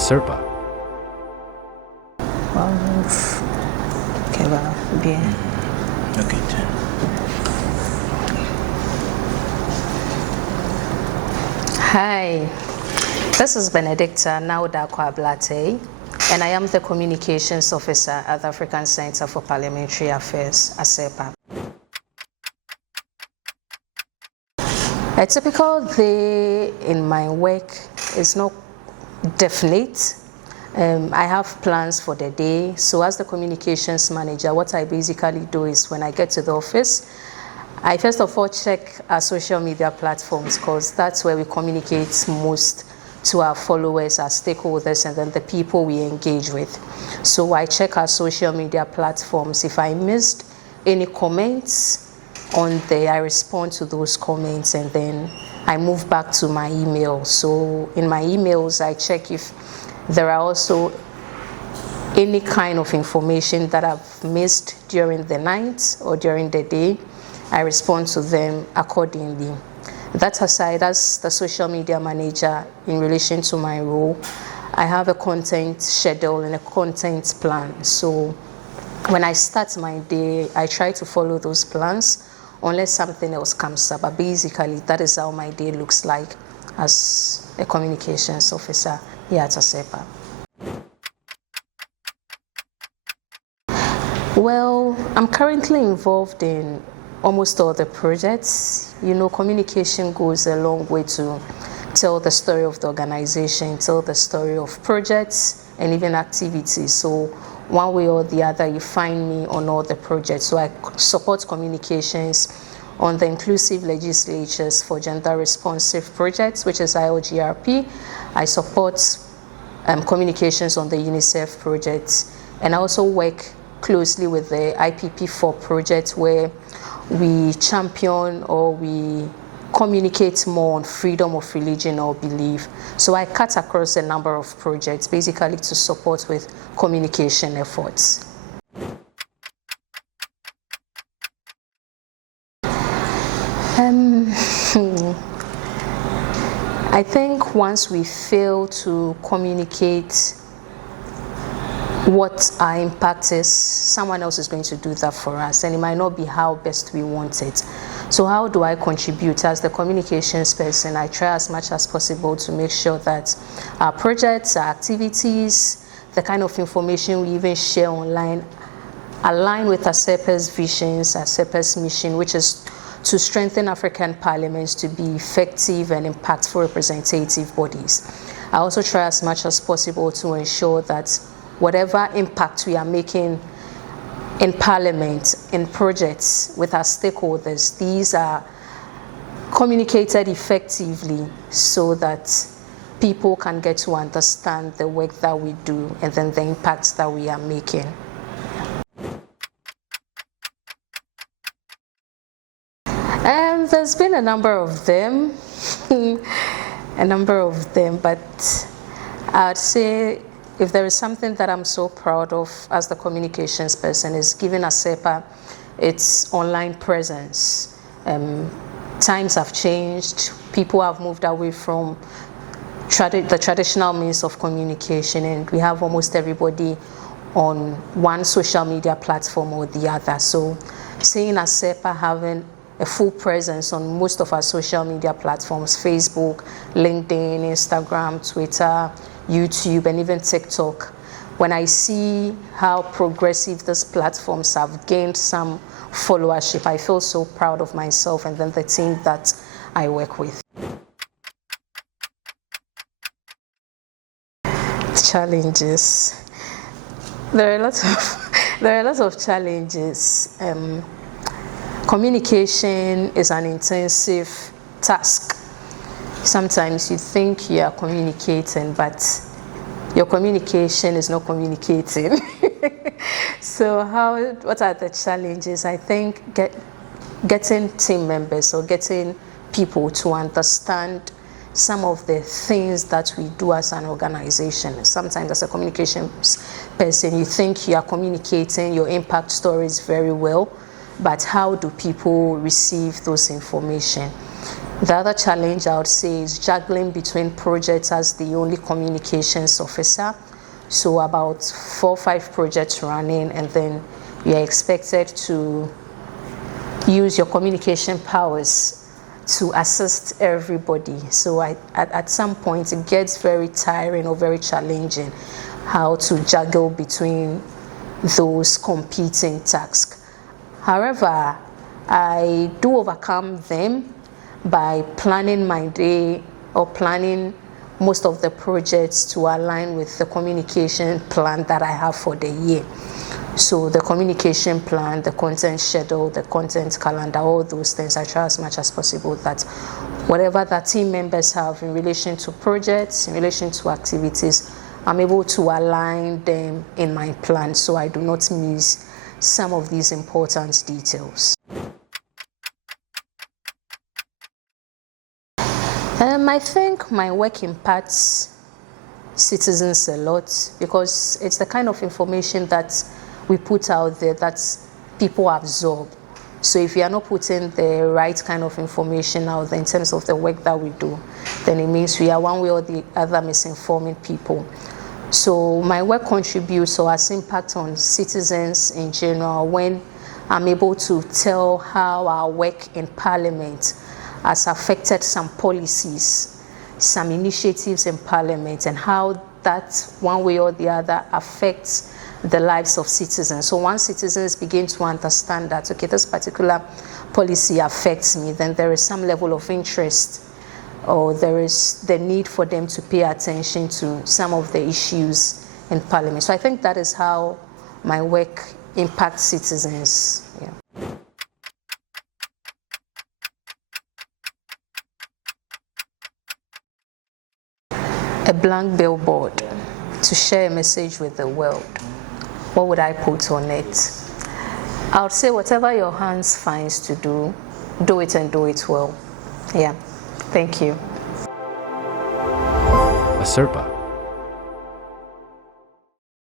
ACEPA. Hi, this is Benedicta Naa Odarkor Ablateye, and I am the Communications Officer at the African Center for Parliamentary Affairs, ACEPA. A typical day in my work is not definite. I have plans for the day. So as the communications manager, what I basically do is when I get to the office, I first of all check our social media platforms, because that's where we communicate most to our followers, our stakeholders, and then the people we engage with. So I check our social media platforms. If I missed any comments on there, I respond to those comments, and then I move back to my email. So in my emails, I check if there are also any kind of information that I've missed during the night or during the day. I respond to them accordingly. That aside, as the social media manager, in relation to my role, I have a content schedule and a content plan. So when I start my day, I try to follow those plans unless something else comes up. But basically, that is how my day looks like as a communications officer here at ACEPA. Well, I'm currently involved in almost all the projects. You know, communication goes a long way to tell the story of the organization, tell the story of projects and even activities. So one way or the other, you find me on all the projects. So I support communications on the Inclusive Legislatures for Gender Responsive Projects, which is ILGRP. I support communications on the UNICEF project, and I also work closely with the IPP4 project, where we champion or we communicate more on freedom of religion or belief. So I cut across a number of projects, basically to support with communication efforts. I think once we fail to communicate what our impact is, someone else is going to do that for us, and it might not be how best we want it. So how do I contribute? As the communications person, I try as much as possible to make sure that our projects, our activities, the kind of information we even share online align with ACEPA's visions, ACEPA's mission, which is to strengthen African parliaments to be effective and impactful representative bodies. I also try as much as possible to ensure that whatever impact we are making in Parliament, in projects with our stakeholders, these are communicated effectively so that people can get to understand the work that we do and then the impacts that we are making. And there's been a number of them, but I'd say if there is something that I'm so proud of as the communications person, is giving ACEPA its online presence. Times have changed. People have moved away from the traditional means of communication, and we have almost everybody on one social media platform or the other. So seeing ACEPA having a full presence on most of our social media platforms, Facebook, LinkedIn, Instagram, Twitter, YouTube, and even TikTok. When I see how progressive these platforms have gained some followership, I feel so proud of myself and then the team that I work with. Challenges. There are lots of challenges. Communication is an intensive task. Sometimes you think you are communicating, but your communication is not communicating. So what are the challenges? I think getting team members or getting people to understand some of the things that we do as an organization. Sometimes as a communications person, you think you are communicating your impact stories very well, but how do people receive those information? The other challenge I would say is juggling between projects as the only communications officer. So about 4 or 5 projects running, and then you are expected to use your communication powers to assist everybody. So at some point it gets very tiring or very challenging how to juggle between those competing tasks. However, I do overcome them by planning my day or planning most of the projects to align with the communication plan that I have for the year. So the communication plan, the content schedule, the content calendar, all those things, I try as much as possible that whatever that team members have in relation to projects, in relation to activities, I'm able to align them in my plan so I do not miss some of these important details. I think my work impacts citizens a lot because it's the kind of information that we put out there that people absorb. So if you are not putting the right kind of information out there in terms of the work that we do, then it means we are one way or the other misinforming people. So my work contributes or has impact on citizens in general when I'm able to tell how our work in Parliament has affected some policies, some initiatives in Parliament, and how that one way or the other affects the lives of citizens. So once citizens begin to understand that, okay, this particular policy affects me, then there is some level of interest, or there is the need for them to pay attention to some of the issues in Parliament. So I think that is how my work impacts citizens. Yeah. A blank billboard to share a message with the world. What would I put on it? I would say whatever your hands finds to do it and do it well. Yeah, thank you. ACEPA.